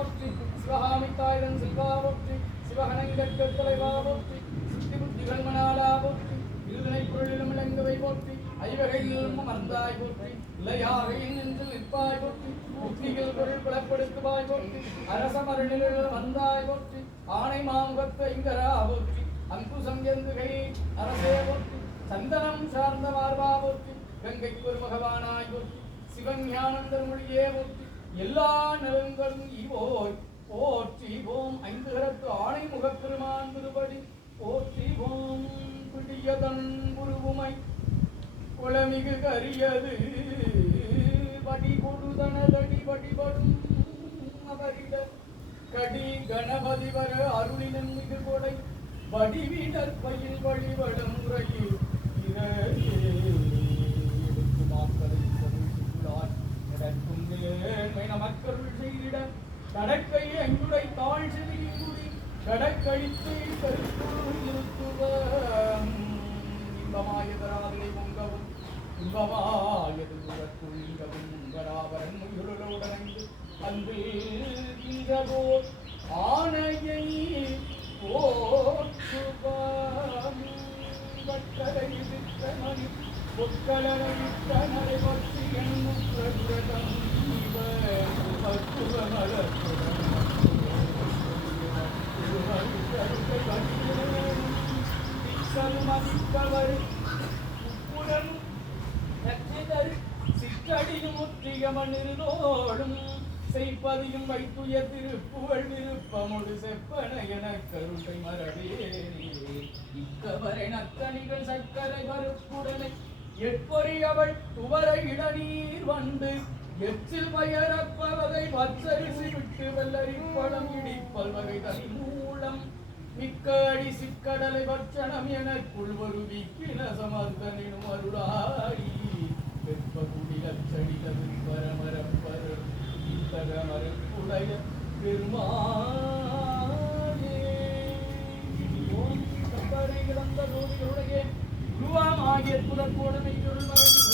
போற்றி சிவகாமித்தாயுடன் செல்வா போற்றி சிவகணங்கற்கள் தலைவா போற்றி சித்தி புத்திகள் மணாலா போற்றி இருதனை பொருளிலும் இளங்கவை போற்றி ஐவகையிலும் மறந்தாய் போற்றி இளையாக என்று நிற்பாய் போற்றி புத்திகள் பொருள் பலப்படுத்துவாய் போற்றி அரசமரணில் வந்தாய் போற்றி ஆணை மாமுகத்த இங்கரா போற்றி அங்குசம் எந்துகை அரசே போற்றி சந்தனம் சார்ந்த மார்பா போற்றி கங்கைக்கு ஒரு பகவானாய் போற்றி சிவன் ஞானந்தர் மொழியே போற்றி எல்லா நலன்களும் ஈவோய் போற்றி ஓம் ஐந்து கரத்து ஆணை முகப்பெருமான் திருப்படி போற்றி ஓம் பிடியதன் குருவுமை குளமிகு கரியது படி கொடுதனதடி படிபடும் அவரிட கடி கணபதி வர அருளினன் மிகு கொடை வடிவிடற் பயில் வழிபடும் முறையில் நமக்கருள் செய்திட கடற்கை அங்குடை தாழ் செவியுடி கடற்கழித்து கருத்துள் இருத்துவம் இன்பமாயதராதிரை பொங்கவும் இன்பமாயது துறத்துள்ளிகவும் உங்கராவரன் உயிருளோடனைந்து அன்பில் ஆணையை போற்றுவாம் வட்டரை வித்தமணி பொற்களரை வித்தனரை பற்றி எண்ணுற்றதுரதம் மதிப்பவர் உப்புடன் சிற்றடியும் முற்றிகமனிருதோடும் செய்ப்பதியும் வைத்துய திருப்புகழ் விருப்பமொடு செப்பன என கருட்டை மரபேனே இக்கவரை நத்தனிகள் சக்கரை பருப்புடனை எப்பொறியவள் துவரை இடநீர் வந்து எச்சில் பயரப்பவகை பச்சரிசி விட்டு வெள்ளரிப்பழம் இடிப்பல் வகை தனி மூலம் மிக்க அடி சிக்கடலை பட்சணம் எனக்குள் ஒரு விக்கின சமர்த்தனினும் அருளாரி வெப்பகுடிலச்சடில விற்பரமரப்பர இத்தகமரப்புடைய பெருமானே ஓம் கம்பரை கிடந்த நோதிகளுடைய குருவாமாகிய புலக்கோடமை மரணி